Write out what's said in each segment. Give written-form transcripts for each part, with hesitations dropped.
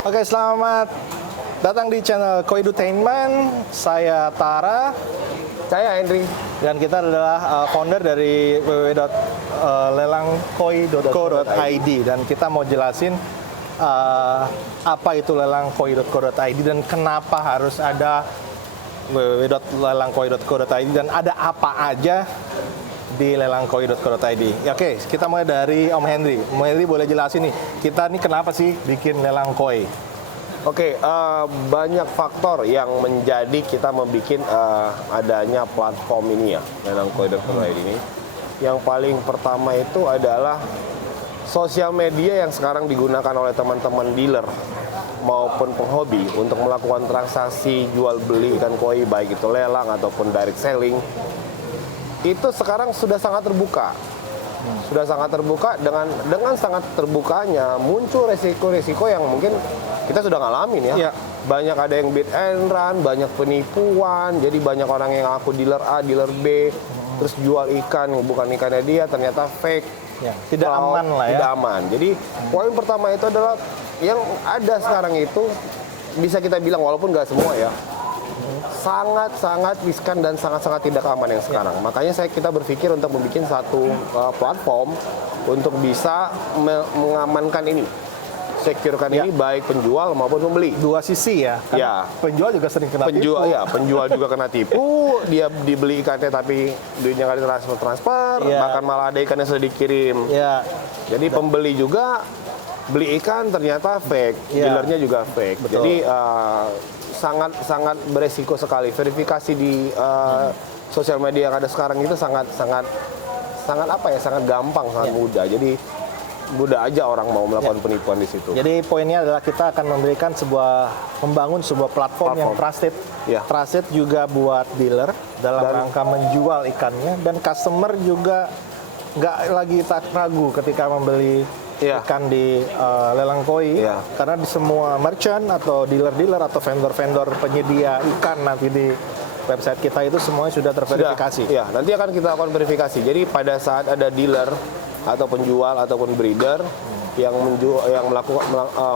Oke, selamat datang di channel Koidutainment. Saya Tara. Saya Henry. Dan kita adalah founder dari www.lelangkoi.co.id. Dan kita mau jelasin apa itu lelangkoi.co.id dan kenapa harus ada www.lelangkoi.co.id dan ada apa aja di lelangkoi.co.id. Ya, oke, kita mulai dari Om Henry. Om Henry boleh jelasin nih, kita nih kenapa sih bikin lelang koi? Oke, banyak faktor yang menjadi kita membuat adanya platform ini ya, lelangkoi.co.id ini. Yang paling pertama itu adalah sosial media yang sekarang digunakan oleh teman-teman dealer maupun penghobi untuk melakukan transaksi jual beli ikan koi, baik itu lelang ataupun direct selling. Itu sekarang sudah sangat terbuka. Sudah sangat terbuka, dengan sangat terbukanya muncul resiko-resiko yang mungkin kita sudah ngalamin ya. Ya. Banyak ada yang bid and run, banyak penipuan, jadi banyak orang yang ngaku dealer A, dealer B, terus jual ikan, bukan ikannya dia, ternyata fake. Ya, tidak aman lah ya. Tidak aman. Jadi poin pertama itu adalah yang ada sekarang itu bisa kita bilang walaupun nggak semua ya, sangat-sangat riskan dan sangat-sangat tidak aman yang sekarang. Makanya kita berpikir untuk membuat satu platform untuk bisa mengamankan ini, securekan ini baik penjual maupun pembeli. Dua sisi ya. Ya. Penjual juga sering kena tipu. Penjual juga kena tipu. Dia dibeli ikannya tapi duitnya nggak ditransfer, bahkan malah ada ikan yang sudah dikirim. Ya. Jadi pembeli juga beli ikan ternyata fake, dealernya juga fake. Betul. Jadi sangat beresiko sekali. Verifikasi di sosial media yang ada sekarang itu sangat gampang, sangat mudah. Jadi mudah aja orang mau melakukan penipuan di situ. Jadi poinnya adalah kita akan membangun sebuah platform yang trusted. Trusted juga buat dealer dalam rangka menjual ikannya, dan customer juga nggak lagi tak ragu ketika membeli ikan di lelang koi, karena di semua merchant atau dealer-dealer atau vendor-vendor penyedia ikan nanti di website kita itu semuanya sudah terverifikasi. Nanti akan kita lakukan verifikasi. Jadi pada saat ada dealer atau penjual ataupun breeder yang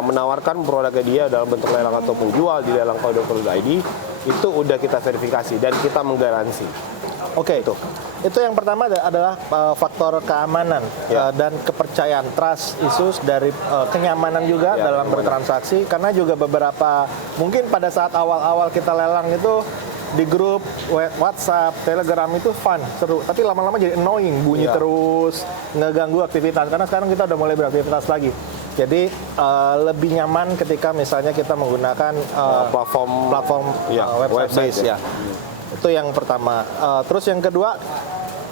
menawarkan produknya dia dalam bentuk lelang atau penjual di lelangkoi.co.id, itu udah kita verifikasi dan kita menggaransi. Oke, itu yang pertama adalah faktor keamanan dan kepercayaan, trust issues dari kenyamanan juga dalam bertransaksi. Karena juga beberapa mungkin pada saat awal-awal kita lelang itu di grup WhatsApp, Telegram itu fun, seru, tapi lama-lama jadi annoying, bunyi terus, ngeganggu aktivitas. Karena sekarang kita udah mulai beraktivitas lagi. Jadi lebih nyaman ketika misalnya kita menggunakan platform web-based ya. Itu yang pertama. Terus yang kedua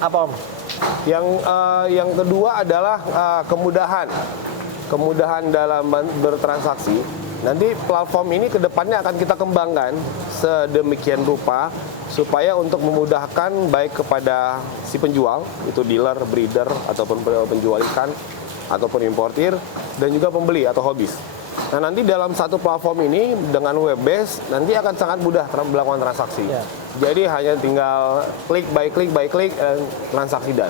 apa, Om? Yang kedua adalah kemudahan dalam bertransaksi. Nanti platform ini kedepannya akan kita kembangkan sedemikian rupa supaya untuk memudahkan baik kepada si penjual, itu dealer, breeder, ataupun penjual ikan, ataupun importir, dan juga pembeli atau hobis. Nah, nanti dalam satu platform ini dengan web base nanti akan sangat mudah melakukan transaksi. Jadi hanya tinggal klik by klik, transaksi dan.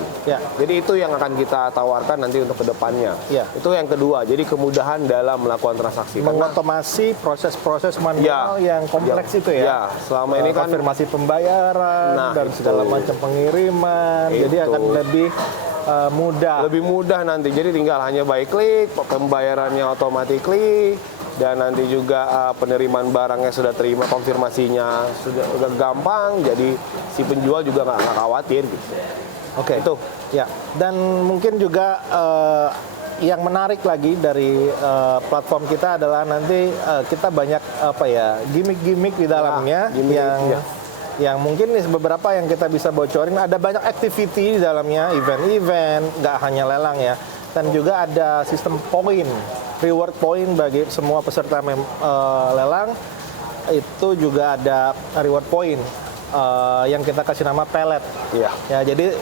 Jadi itu yang akan kita tawarkan nanti untuk kedepannya. Itu yang kedua. Jadi kemudahan dalam melakukan transaksi. Mengotomasi proses-proses manual yang kompleks itu ya. Selama ini kan konfirmasi pembayaran dan segala macam pengiriman. Jadi akan lebih mudah. Lebih mudah nanti. Jadi tinggal hanya by klik, pembayarannya automatically, dan nanti juga penerimaan barangnya sudah terima, konfirmasinya sudah gampang. Jadi si penjual juga nggak khawatir gitu. Oke. Itu ya. Dan mungkin juga yang menarik lagi dari platform kita adalah nanti kita banyak gimmick-gimmick di dalamnya yang mungkin beberapa yang kita bisa bocorin. Ada banyak activity di dalamnya, event-event, nggak hanya lelang ya. Dan juga ada sistem poin, reward point bagi semua peserta lelang. Itu juga ada reward point yang kita kasih nama pelet. Ya, jadi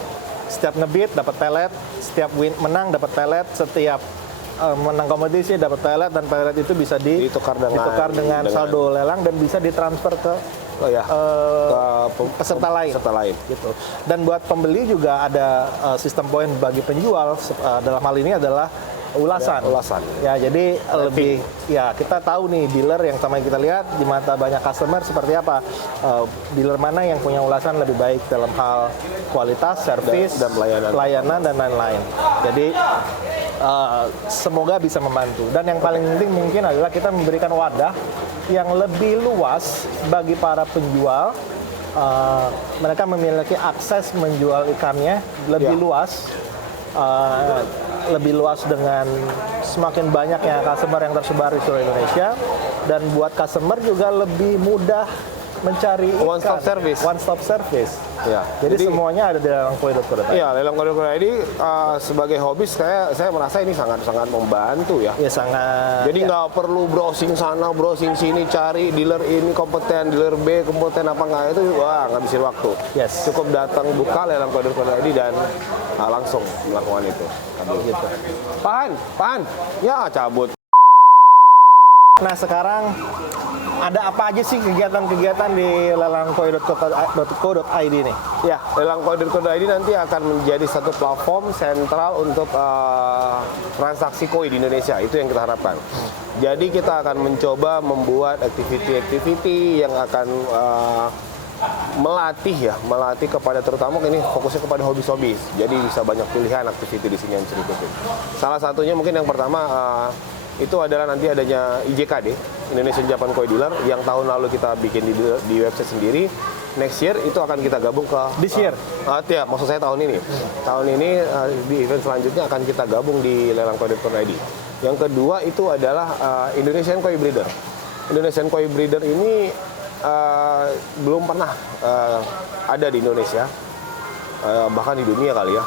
setiap ngebid dapat pelet, setiap menang dapat pelet, setiap menang kompetisi dapat pelet, dan pelet itu bisa ditukar dengan saldo lelang dan bisa ditransfer ke ya, peserta lain. Peserta lain. Gitu. Dan buat pembeli juga ada sistem poin bagi penjual. Dalam hal ini adalah ulasan. Ya, jadi lebih ya kita tahu nih dealer yang sama yang kita lihat di mata banyak customer seperti apa. Dealer mana yang punya ulasan lebih baik dalam hal kualitas, servis, dan pelayanan dan lain-lain. Jadi semoga bisa membantu. Dan yang paling penting mungkin adalah kita memberikan wadah yang lebih luas bagi para penjual. Mereka memiliki akses menjual ikannya lebih luas. Lebih luas dengan semakin banyaknya customer yang tersebar di seluruh Indonesia, dan buat customer juga lebih mudah mencari ikan. One stop service. Ya. Jadi semuanya ada di lelangkoi.co.id. Iya, lelang.co.id sebagai hobis saya merasa ini sangat membantu ya. Ya sangat. Jadi nggak perlu browsing sana, browsing sini, cari dealer ini kompeten, dealer B kompeten apa nggak, itu ngabisin waktu. Yes. Cukup datang buka lelang.co.id dan langsung melakukan itu. Gitu. Pan, ya cabut. Nah sekarang ada apa aja sih kegiatan-kegiatan di lelang.co.id nih? Ya, lelang.co.id nanti akan menjadi satu platform sentral untuk transaksi koi di Indonesia. Itu yang kita harapkan. Jadi kita akan mencoba membuat activity-activity yang akan melatih kepada, terutama ini fokusnya kepada hobis-hobis. Jadi bisa banyak pilihan aktiviti di sini yang bisa diikuti. Salah satunya mungkin yang pertama itu adalah nanti adanya IJKD, Indonesian Japan Koi Dealer, yang tahun lalu kita bikin di website sendiri. Next year itu akan kita gabung ke This year? Ya, maksud saya tahun ini. Tahun ini di event selanjutnya akan kita gabung di lelang.co.id. Yang kedua itu adalah Indonesian Koi Breeder. Indonesian Koi Breeder ini belum pernah ada di Indonesia, bahkan di dunia kali ya.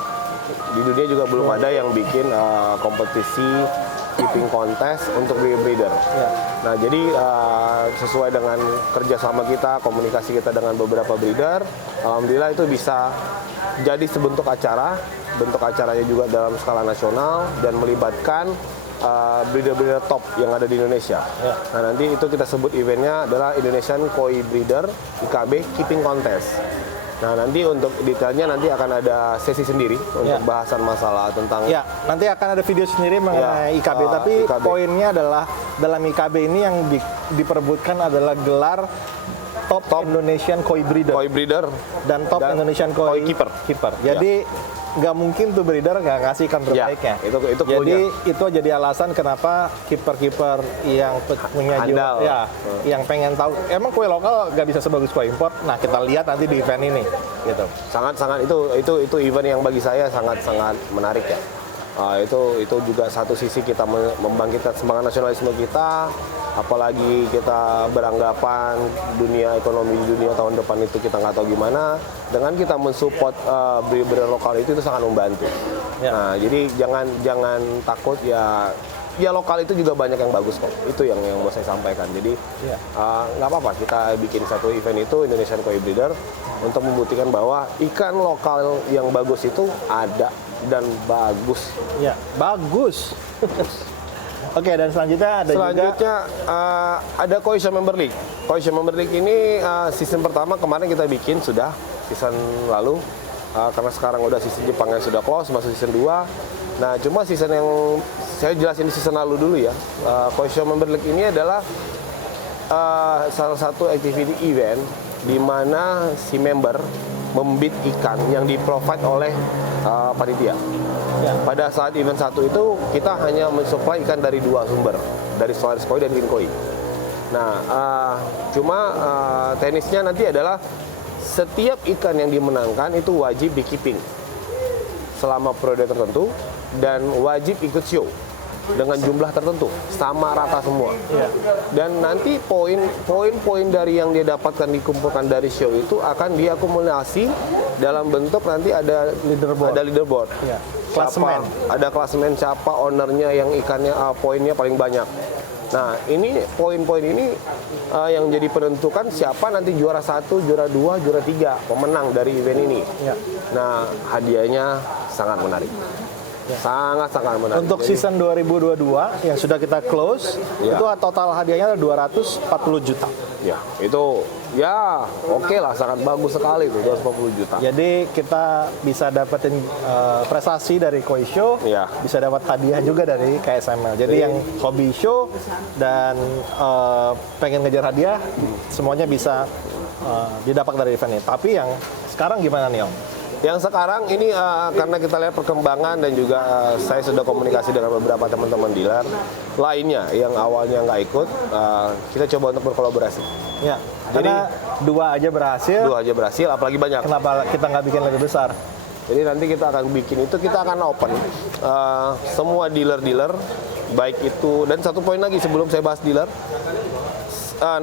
Di dunia juga belum ada yang bikin kompetisi keeping contest untuk breeder. Ya. Nah, jadi sesuai dengan kerjasama kita, komunikasi kita dengan beberapa breeder, alhamdulillah itu bisa jadi sebentuk acara. Bentuk acaranya juga dalam skala nasional dan melibatkan breeder-breeder top yang ada di Indonesia. Ya. Nah, nanti itu kita sebut eventnya adalah Indonesian Koi Breeder IKB Keeping Contest. Nah, nanti untuk detailnya nanti akan ada sesi sendiri untuk bahasan masalah tentang. Ya, nanti akan ada video sendiri mengenai IKB. Tapi IKB. poinnya adalah dalam IKB ini yang diperebutkan adalah gelar top Indonesian Koi Breeder. Koi Breeder Dan top Indonesian Koi Keeper. Jadi nggak mungkin tuh breeder nggak ngasih ikan terbaiknya. Itu jadi itu jadi alasan kenapa kiper-kiper yang punya jiwa, yang pengen tahu emang kue lokal nggak bisa sebagus kue impor. Nah kita lihat nanti di event ini, gitu. Sangat itu event yang bagi saya sangat menarik ya. Itu juga satu sisi kita membangkitkan semangat nasionalisme kita, apalagi kita beranggapan dunia ekonomi di dunia tahun depan itu kita nggak tahu gimana. Dengan kita mensupport breeder lokal itu sangat membantu. Ya. Nah, jadi jangan takut ya lokal itu juga banyak yang bagus kok. Itu yang mau saya sampaikan. Jadi nggak apa-apa kita bikin satu event itu Indonesian Koi Breeder untuk membuktikan bahwa ikan lokal yang bagus itu ada dan bagus. Ya, bagus. Oke, dan selanjutnya ada Koi Show Member League. Koi Show Member League ini season pertama kemarin kita bikin sudah season lalu. Karena sekarang udah season Jepang yang sudah close, masuk season 2. Nah, cuma season yang saya jelasin di season lalu dulu ya. Koi Show Member League ini adalah salah satu activity event di mana si member membid ikan yang di-provide oleh panitia. Ya. Pada saat event 1 itu kita hanya mensuplai ikan dari 2 sumber, dari Solaris Koi dan Kinkoi. Nah, teknisnya nanti adalah setiap ikan yang dimenangkan itu wajib di keeping selama periode tertentu dan wajib ikut show dengan jumlah tertentu, sama rata semua. Yeah. Dan nanti poin-poin dari yang dia dapatkan dikumpulkan dari show itu akan diakumulasi dalam bentuk nanti ada leaderboard. Yeah. Klasemen. Ada klasemen siapa ownernya yang ikannya poinnya paling banyak. Nah, ini poin-poin ini yang jadi penentukan siapa nanti juara 1, juara 2, juara 3, pemenang dari event ini. Yeah. Nah, hadiahnya sangat menarik. Ya. Sangat menarik. Untuk season 2022 yang sudah kita close, itu total hadiahnya ada 240 juta. Ya, itu ya oke lah, sangat bagus sekali tuh 250 juta. Jadi kita bisa dapetin prestasi dari Koi Show, Iya. bisa dapat hadiah juga dari KSML. Jadi yang hobi show dan pengen ngejar hadiah, semuanya bisa didapat dari event ini. Tapi yang sekarang gimana nih Om? Yang sekarang ini karena kita lihat perkembangan dan juga saya sudah komunikasi dengan beberapa teman-teman dealer lainnya yang awalnya nggak ikut, kita coba untuk berkolaborasi. Ya, karena dua aja berhasil, Apalagi banyak. kenapa kita nggak bikin lebih besar? Jadi nanti kita akan bikin itu, kita akan open semua dealer-dealer, baik itu, dan satu poin lagi sebelum saya bahas dealer,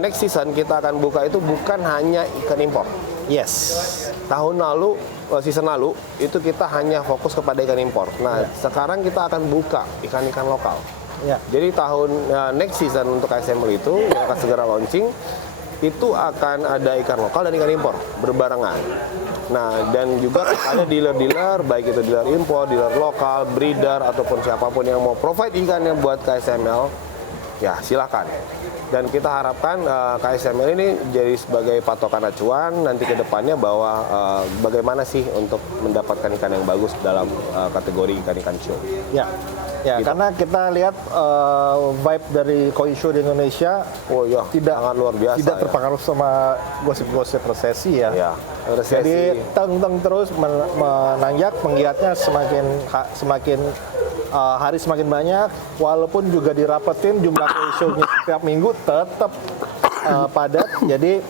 next season kita akan buka itu bukan hanya ikan impor. Yes. Tahun lalu, season lalu, itu kita hanya fokus kepada ikan impor. Nah, sekarang kita akan buka ikan-ikan lokal. Ya. Jadi tahun next season untuk KSML itu yang akan segera launching, itu akan ada ikan lokal dan ikan impor berbarengan. Nah, dan juga ada dealer-dealer, baik itu dealer impor, dealer lokal, breeder, ataupun siapapun yang mau provide ikannya buat KSML, ya silakan. Dan kita harapkan KSML ini jadi sebagai patokan acuan nanti ke depannya bahwa bagaimana sih untuk mendapatkan ikan yang bagus dalam kategori ikan-ikan show. Ya, ya Gitu. karena kita lihat vibe dari Koi Show di Indonesia Oh iya, sangat luar biasa. tidak ya. terpengaruh sama gosip-gosip resesi ya. Ya, resesi. Jadi teng-teng terus menanjak, penggiatnya semakin hari semakin banyak, walaupun juga dirapetin jumlah Koi Show-nya setiap minggu tetap padat. Jadi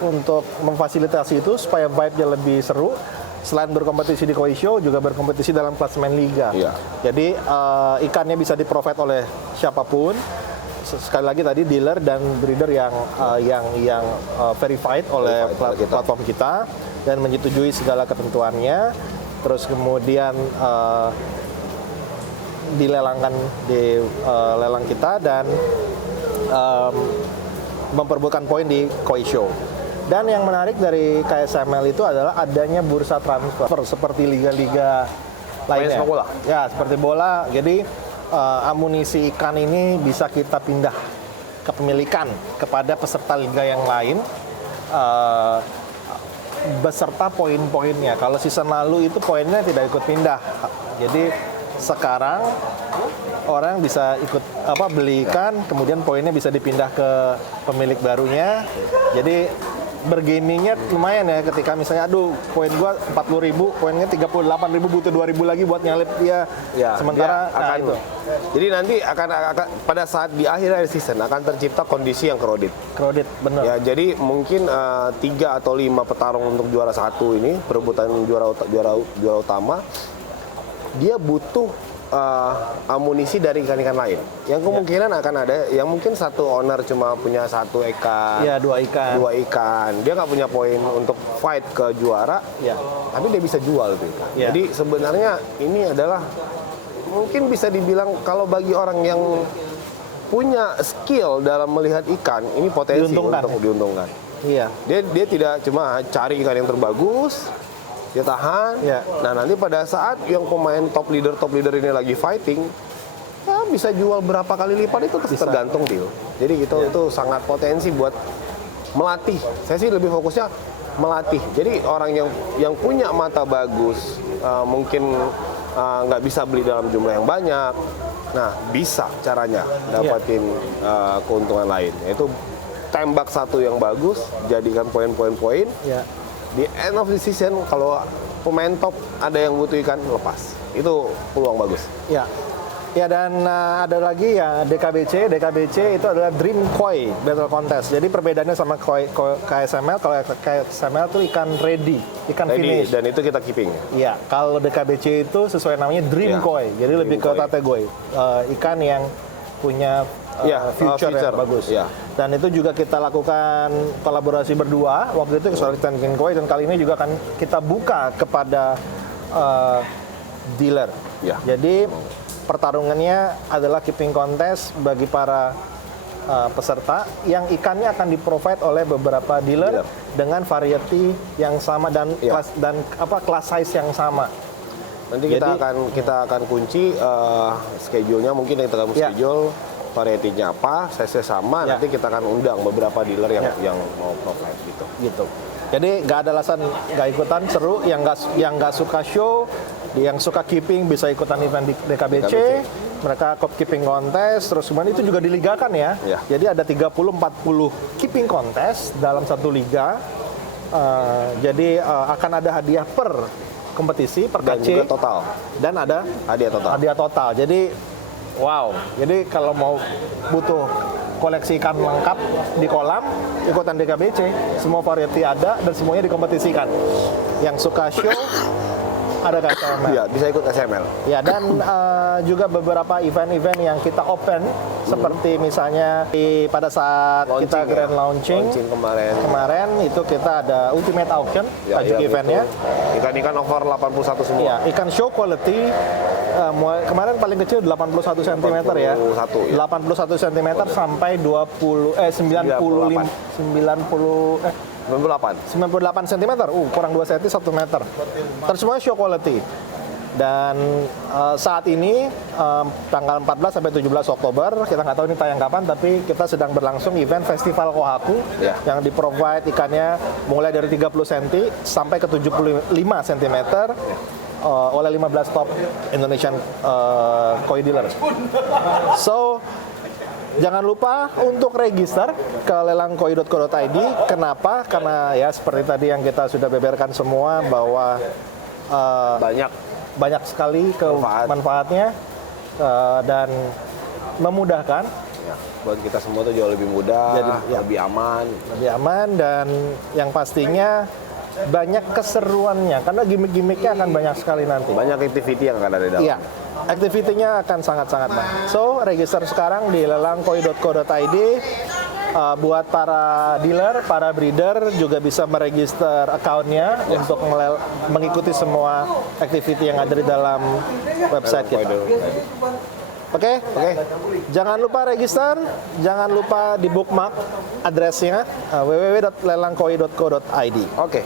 untuk memfasilitasi itu supaya vibe-nya lebih seru, selain berkompetisi di Koi Show juga berkompetisi dalam klasemen liga. Iya. Jadi ikannya bisa di-provide oleh siapapun. Sekali lagi tadi dealer dan breeder yang verified oleh platform kita dan menyetujui segala ketentuannya. Terus kemudian dilelangkan di lelang kita dan memperebutkan poin di Koi Show. Dan yang menarik dari KSML itu adalah adanya bursa transfer seperti liga-liga lainnya. Sepak bola? Ya, seperti bola. Jadi amunisi ikan ini bisa kita pindah kepemilikan kepada peserta liga yang lain beserta poin-poinnya. Kalau season lalu itu poinnya tidak ikut pindah. Jadi sekarang orang bisa ikut beli ikan, kemudian poinnya bisa dipindah ke pemilik barunya. Jadi bergamingnya lumayan ya, ketika misalnya aduh poin gua 40.000, poinnya 38.000, butuh 2.000 lagi buat nyalip dia. Ya, Sementara dia akan itu jadi nanti akan pada saat di akhir season akan tercipta kondisi yang crowded. crowded bener. Ya, jadi mungkin 3 atau 5 petarung untuk juara satu ini, perebutan juara utama, dia butuh amunisi dari ikan-ikan lain. Yang kemungkinan akan ada yang mungkin satu owner cuma punya 1 ikan, Iya, 2 ikan. 2 ikan. Dia nggak punya poin untuk fight ke juara, Ya. tapi dia bisa jual tuh ikan. Ya. Jadi sebenarnya ini adalah mungkin bisa dibilang kalau bagi orang yang punya skill dalam melihat ikan, ini potensi Diuntungkan, untuk diuntungkan. Iya. Dia tidak cuma cari ikan yang terbagus, dia tahan. Ya. Nah, nanti pada saat yang pemain top leader ini lagi fighting, ya bisa jual berapa kali lipat itu Bisa. tergantung deal. Jadi itu sangat potensi buat melatih. Saya sih lebih fokusnya melatih. Jadi orang yang punya mata bagus, mungkin nggak bisa beli dalam jumlah yang banyak. Nah, bisa caranya dapatin keuntungan lain. Yaitu tembak satu yang bagus, jadikan poin-poin. Ya. Di end of the season, kalau pemain top ada yang butuh ikan, lepas. Itu peluang bagus. Ya. Ya, dan ada lagi ya DKBC. DKBC itu adalah Dream Koi Battle Contest. Jadi perbedaannya sama KSML, kalau KSML itu ikan ready, ikan Ready, finish. dan itu kita keeping. Iya, kalau DKBC itu sesuai namanya Dream Ya, Koi. Jadi Dream lebih ke Koi. kategori ikan yang punya future yang bagus. Ya. Dan itu juga kita lakukan kolaborasi berdua. Waktu itu kesulitan Dream Koi, dan kali ini juga akan kita buka kepada dealer. Ya. Jadi pertarungannya adalah keeping contest bagi para peserta yang ikannya akan di-provide oleh beberapa dealer dengan variety yang sama dan Ya. kelas size yang sama. Nanti kita akan kunci schedule-nya, mungkin yang tergabung Ya. schedule. varietinya apa, size sama, Ya. nanti kita akan undang beberapa dealer yang Ya. yang mau provide gitu. Gitu. Jadi nggak ada alasan nggak ikutan, seru. Yang nggak suka show, yang suka keeping bisa ikutan event di DKBC. DKBC. Mereka keeping kontes, terus kemudian itu juga diligakan ya. Ya. Jadi ada 30-40 keeping kontes dalam satu liga. Jadi akan ada hadiah per kompetisi, per Dan KC. juga total, Dan ada hadiah total. hadiah total. Jadi wow. Jadi kalau mau butuh koleksi ikan lengkap di kolam, ikutan DKBC. Semua variety ada dan semuanya dikompetisikan. Yang suka show ada KCML. Iya, bisa ikut SML. Ya, dan juga beberapa event-event yang kita open seperti misalnya pada saat Launching kita ya? grand launching kemarin itu kita ada ultimate auction tajuk eventnya. Ikan-ikan over 81 semua. Iya, ikan show quality kemarin paling kecil 81 cm ya. 81, ya. 81 cm sampai 98 cm. Kurang 2 cm 1 meter. Terus semua show quality. Dan saat ini tanggal 14 sampai 17 Oktober, kita nggak tahu ini tayang kapan, tapi kita sedang berlangsung event Festival Kohaku Ya. yang di-provide ikannya mulai dari 30 cm sampai ke 75 cm oleh 15 top Indonesian koi dealer. So, jangan lupa untuk register ke lelangkoi.co.id. Kenapa? Karena ya seperti tadi yang kita sudah beberkan semua bahwa banyak sekali manfaatnya dan memudahkan. Ya, buat kita semua tuh jauh lebih mudah, Jadi, ya. lebih aman. Lebih aman dan yang pastinya banyak keseruannya karena gimmick-gimmicknya akan banyak sekali nanti. Banyak activity yang akan ada di dalam. Iya, aktivitinya akan sangat-sangat banyak. So, register sekarang di lelangkoi.co.id. Buat para dealer, para breeder juga bisa meregister account-nya untuk mengikuti semua activity yang ada di dalam website kita. Oke. Jangan lupa register, jangan lupa di bookmark adresnya www.lelangkoi.co.id. Oke.